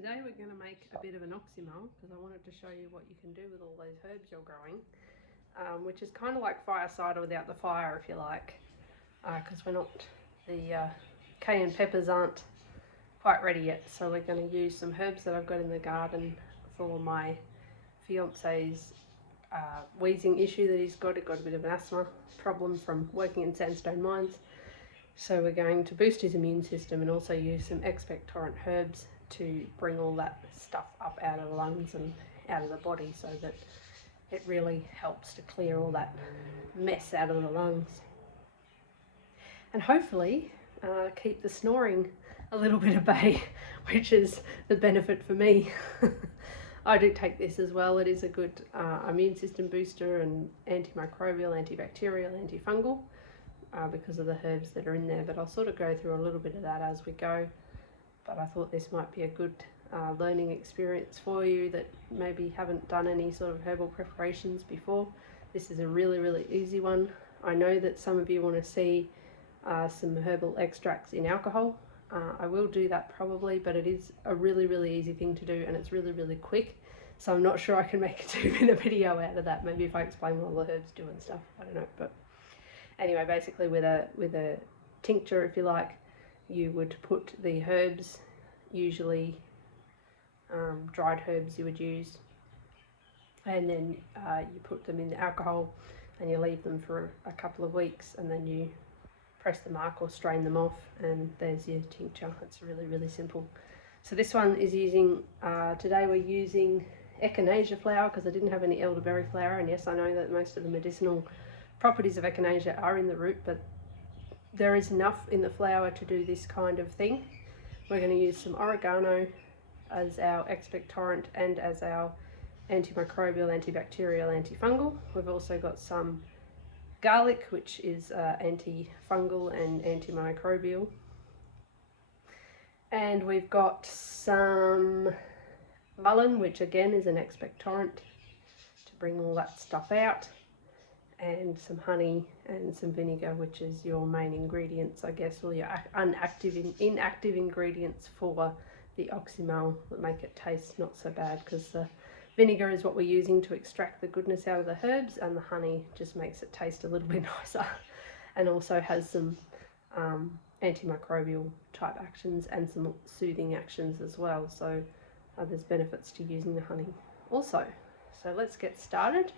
today we're going to make a bit of an oxymel because I wanted to show you what you can do with all those herbs you're growing, which is kind of like fire cider without the fire, if you like, because the cayenne peppers aren't quite ready yet. So we're going to use some herbs that I've got in the garden for my fiance's wheezing issue that he's got. He got a bit of an asthma problem from working in sandstone mines. So we're going to boost his immune system and also use some expectorant herbs to bring all that stuff up out of the lungs and out of the body, so that it really helps to clear all that mess out of the lungs. And hopefully keep the snoring a little bit at bay, which is the benefit for me. I do take this as well. It is a good immune system booster and antimicrobial, antibacterial, antifungal because of the herbs that are in there. But I'll sort of go through a little bit of that as we go. But I thought this might be a good learning experience for you that maybe haven't done any sort of herbal preparations before. This is a really, really easy one. I know that some of you want to see some herbal extracts in alcohol. I will do that probably, but it is a really, really easy thing to do, and it's really, really quick. So I'm not sure I can make a 2-minute video out of that. Maybe if I explain what all the herbs do and stuff, I don't know. But anyway, basically with a tincture, if you like, you would put the herbs, usually dried herbs you would use, and then you put them in the alcohol and you leave them for a couple of weeks, and then you press the mark or strain them off, and there's your tincture. It's really, really simple. So this one is using, today we're using echinacea flower because I didn't have any elderberry flower, and yes, I know that most of the medicinal properties of echinacea are in the root, but there is enough in the flower to do this kind of thing. We're going to use some oregano as our expectorant and as our antimicrobial, antibacterial, antifungal. We've also got some garlic, which is antifungal and antimicrobial. And we've got some mullein, which again is an expectorant to bring all that stuff out, and some honey and some vinegar, which is your main ingredients, I guess, or your inactive ingredients for the oxymel that make it taste not so bad, because the vinegar is what we're using to extract the goodness out of the herbs, and the honey just makes it taste a little bit nicer, and also has some antimicrobial type actions and some soothing actions as well. So there's benefits to using the honey also. So let's get started.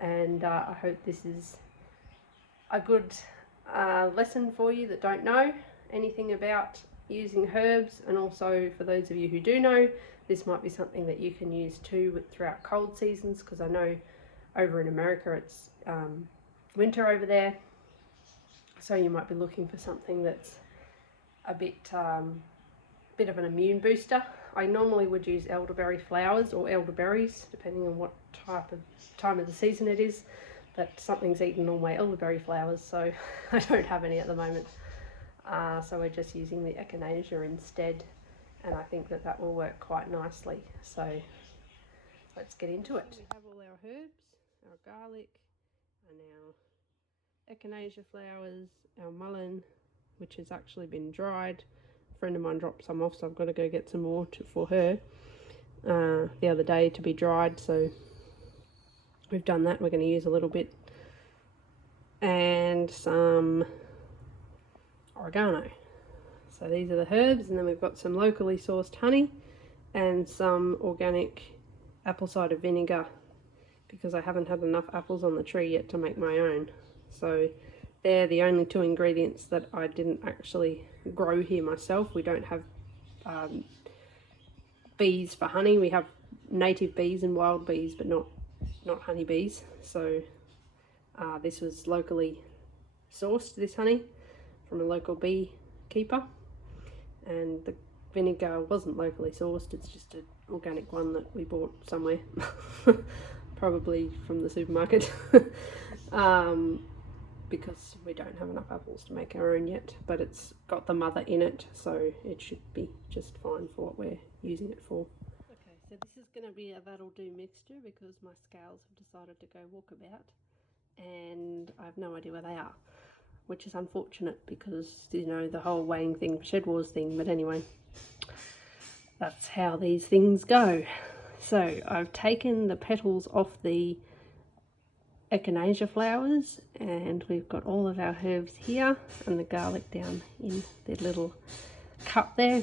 And I hope this is a good lesson for you that don't know anything about using herbs, and also for those of you who do know, this might be something that you can use too throughout cold seasons, because I know over in America it's winter over there, so you might be looking for something that's a bit of an immune booster. I normally would use elderberry flowers or elderberries, depending on what time of the season it is, but something's eaten all my elderberry flowers, so I don't have any at the moment. So we're just using the echinacea instead, and I think that that will work quite nicely. So let's get into it. We have all our herbs, our garlic and our echinacea flowers, our mullein, which has actually been dried. A friend of mine dropped some off, so I've got to go get some more for her the other day to be dried. So we've done that. We're going to use a little bit, and some oregano. So these are the herbs, and then we've got some locally sourced honey and some organic apple cider vinegar, because I haven't had enough apples on the tree yet to make my own. So they're the only two ingredients that I didn't actually grow here myself. We don't have bees for honey. We have native bees and wild bees, but not honey bees. So this was locally sourced, this honey, from a local beekeeper, and the vinegar wasn't locally sourced. It's just an organic one that we bought somewhere, probably from the supermarket. Because we don't have enough apples to make our own yet, but it's got the mother in it, so it should be just fine for what we're using it for. Okay, so this is going to be a that'll do mixture, because my scales have decided to go walkabout and I have no idea where they are, which is unfortunate because, you know, the whole weighing thing, SHEDWARS thing. But anyway, that's how these things go. So I've taken the petals off the echinacea flowers, and we've got all of our herbs here and the garlic down in the little cup there,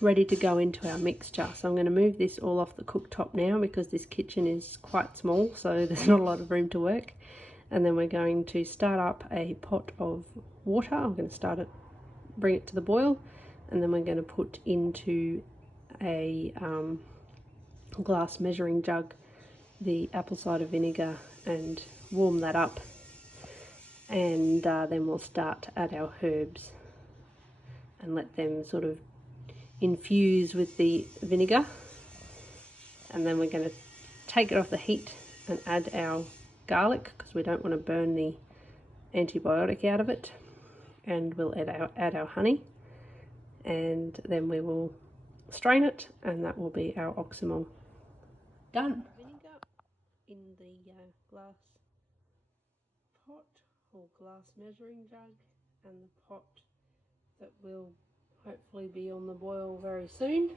ready to go into our mixture. So I'm going to move this all off the cooktop now because this kitchen is quite small, so there's not a lot of room to work. And then we're going to start up a pot of water. I'm going to start it, bring it to the boil, and then we're going to put into a glass measuring jug the apple cider vinegar and warm that up, and then we'll start to add our herbs and let them sort of infuse with the vinegar. And then we're going to take it off the heat and add our garlic because we don't want to burn the antibiotic out of it, and we'll add our honey, and then we will strain it, and that will be our oxymel done. Vinegar in the glass pot or glass measuring jug, and the pot that will hopefully be on the boil very soon.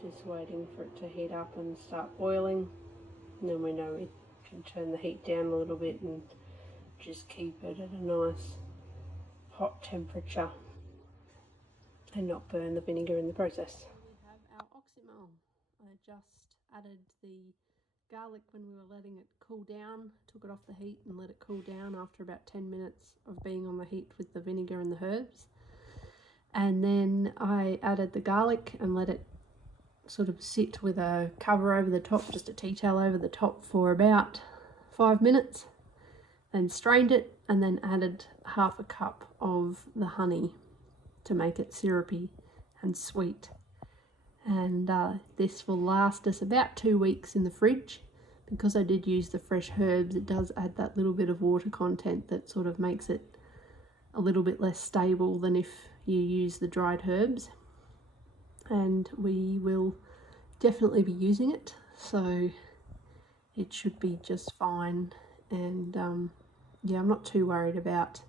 Just waiting for it to heat up and start boiling, and then we know we can turn the heat down a little bit and just keep it at a nice hot temperature and not burn the vinegar in the process. We have our oxymel. I just added the garlic when we were letting it cool down, took it off the heat and let it cool down after about 10 minutes of being on the heat with the vinegar and the herbs. And then I added the garlic and let it sort of sit with a cover over the top, just a tea towel over the top, for about 5 minutes. Then strained it, and then added half a cup of the honey to make it syrupy and sweet. And this will last us about 2 weeks in the fridge. Because I did use the fresh herbs, it does add that little bit of water content that sort of makes it a little bit less stable than if you use the dried herbs. And we will definitely be using it, so it should be just fine. And yeah, I'm not too worried about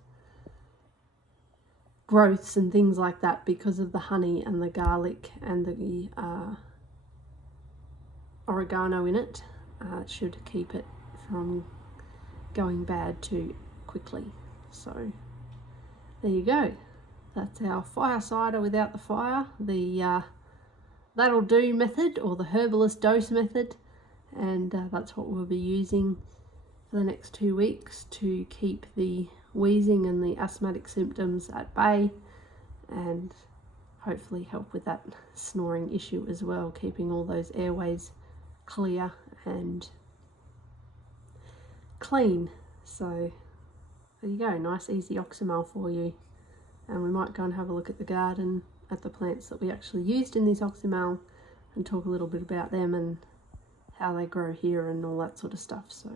growths and things like that because of the honey and the garlic and the oregano in it. It should keep it from going bad too quickly. So there you go. That's our fire cider without the fire, the that'll do method, or the herbalist dose method, and that's what we'll be using for the next 2 weeks to keep the wheezing and the asthmatic symptoms at bay, and hopefully help with that snoring issue as well, keeping all those airways clear and clean. So there you go, nice easy oxymel for you. And we might go and have a look at the garden, at the plants that we actually used in this oxymel, and talk a little bit about them and how they grow here and all that sort of stuff. So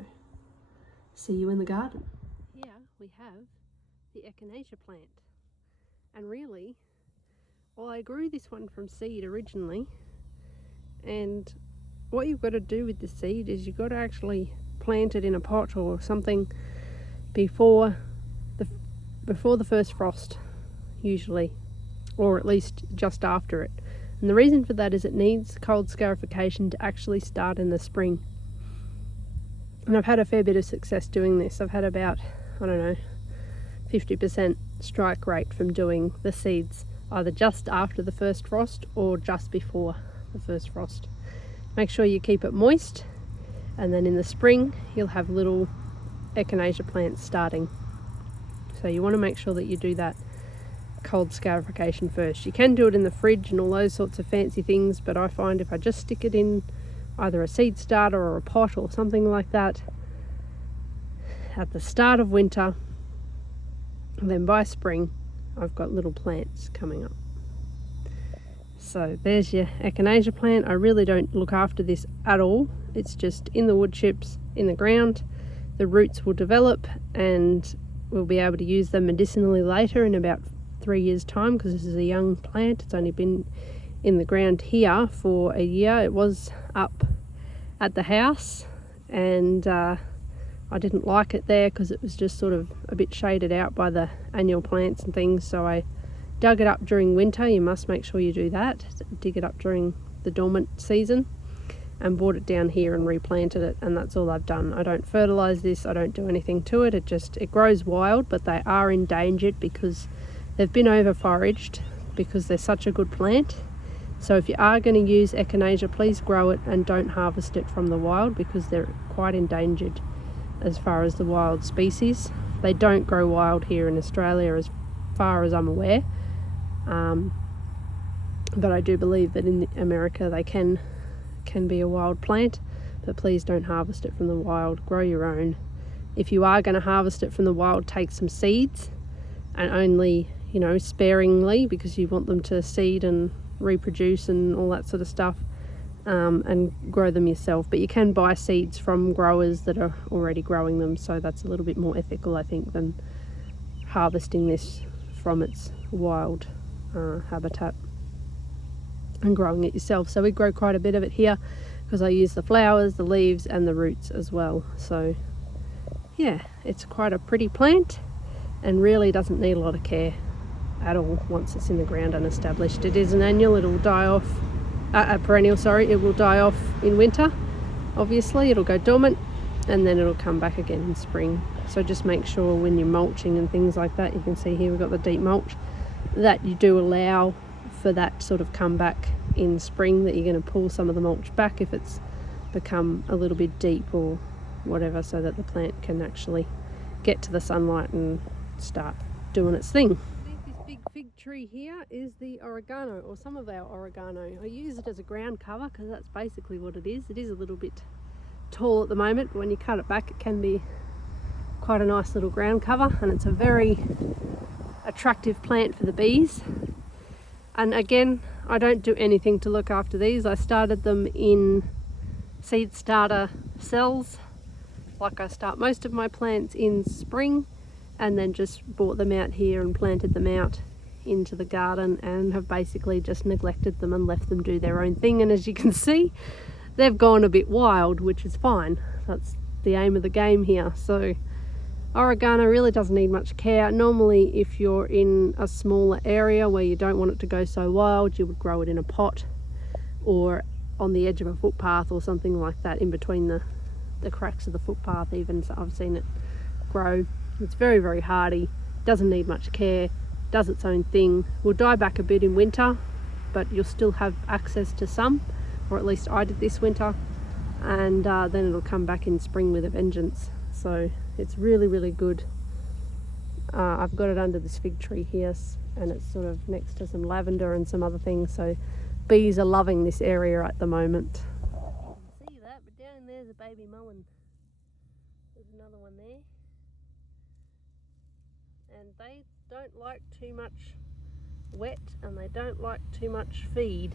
see you in the garden. Here we have the echinacea plant, and really, well, I grew this one from seed originally, and what you've got to do with the seed is you've got to actually plant it in a pot or something before the first frost, usually, or at least just after it. And the reason for that is it needs cold scarification to actually start in the spring. And I've had a fair bit of success doing this. I've had about, I don't know, 50% strike rate from doing the seeds either just after the first frost or just before the first frost. Make sure you keep it moist, and then in the spring you'll have little echinacea plants starting. So you want to make sure that you do that cold scarification first. You can do it in the fridge and all those sorts of fancy things, but I find if I just stick it in either a seed starter or a pot or something like that at the start of winter, then by spring I've got little plants coming up. So there's your echinacea plant. I really don't look after this at all. It's just in the wood chips in the ground. The roots will develop and we'll be able to use them medicinally later in about 3 years time, because this is a young plant. It's only been in the ground here for a year. It was up at the house, and I didn't like it there because it was just sort of a bit shaded out by the annual plants and things, so I dug it up during winter, you must make sure you do that. Dig it up during the dormant season, and brought it down here and replanted it, and that's all I've done. I don't fertilize this, I don't do anything to it. It grows wild, but they are endangered because they've been over foraged, because they're such a good plant. So if you are going to use echinacea, please grow it and don't harvest it from the wild, because they're quite endangered as far as the wild species. They don't grow wild here in Australia as far as I'm aware, but I do believe that in America they can be a wild plant. But please don't harvest it from the wild, grow your own. If you are going to harvest it from the wild, take some seeds, and only, you know, sparingly, because you want them to seed and reproduce and all that sort of stuff, and grow them yourself. But you can buy seeds from growers that are already growing them, so that's a little bit more ethical, I think, than harvesting this from its wild habitat and growing it yourself. So we grow quite a bit of it here because I use the flowers, the leaves and the roots as well. So yeah, it's quite a pretty plant and really doesn't need a lot of care at all once it's in the ground and established. It is an annual, it will die off, a perennial, sorry, it will die off in winter. Obviously it'll go dormant and then it'll come back again in spring. So just make sure when you're mulching and things like that, you can see here we've got the deep mulch, that you do allow for that sort of comeback in spring, that you're going to pull some of the mulch back if it's become a little bit deep or whatever, so that the plant can actually get to the sunlight and start doing its thing. This big fig tree here is the oregano, or some of our oregano. I use it as a ground cover because that's basically what it is. It is a little bit tall at the moment, but when you cut it back it can be quite a nice little ground cover, and it's a very attractive plant for the bees. And again, I don't do anything to look after these. I started them in seed starter cells, like I start most of my plants in spring, and then just brought them out here and planted them out into the garden, and have basically just neglected them and left them do their own thing. And as you can see, they've gone a bit wild, which is fine. That's the aim of the game here. So oregano really doesn't need much care. Normally if you're in a smaller area where you don't want it to go so wild, you would grow it in a pot or on the edge of a footpath or something like that, in between the cracks of the footpath even. So I've seen it grow. It's very, very hardy, doesn't need much care, does its own thing, will die back a bit in winter, but you'll still have access to some, or at least I did this winter, and then it'll come back in spring with a vengeance. So it's really, really good. I've got it under this fig tree here, and it's sort of next to some lavender and some other things, so bees are loving this area at the moment. You can see that, but down there's a baby mullein. There's another one there. And they don't like too much wet, and they don't like too much feed.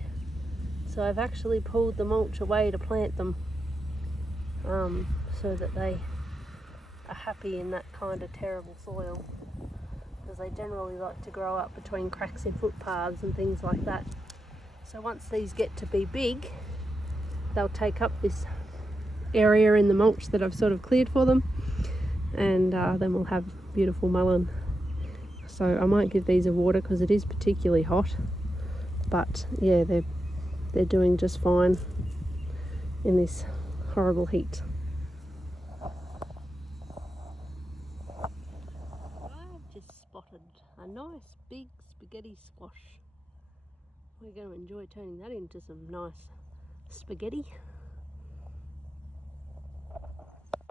So I've actually pulled the mulch away to plant them, so that they are happy in that kind of terrible soil, because they generally like to grow up between cracks in footpaths and things like that. So once these get to be big, they'll take up this area in the mulch that I've sort of cleared for them, and then we'll have beautiful mullein. So I might give these a water because it is particularly hot, but yeah, they're doing just fine in this horrible heat. I've just spotted a nice big spaghetti squash. We're going to enjoy turning that into some nice spaghetti.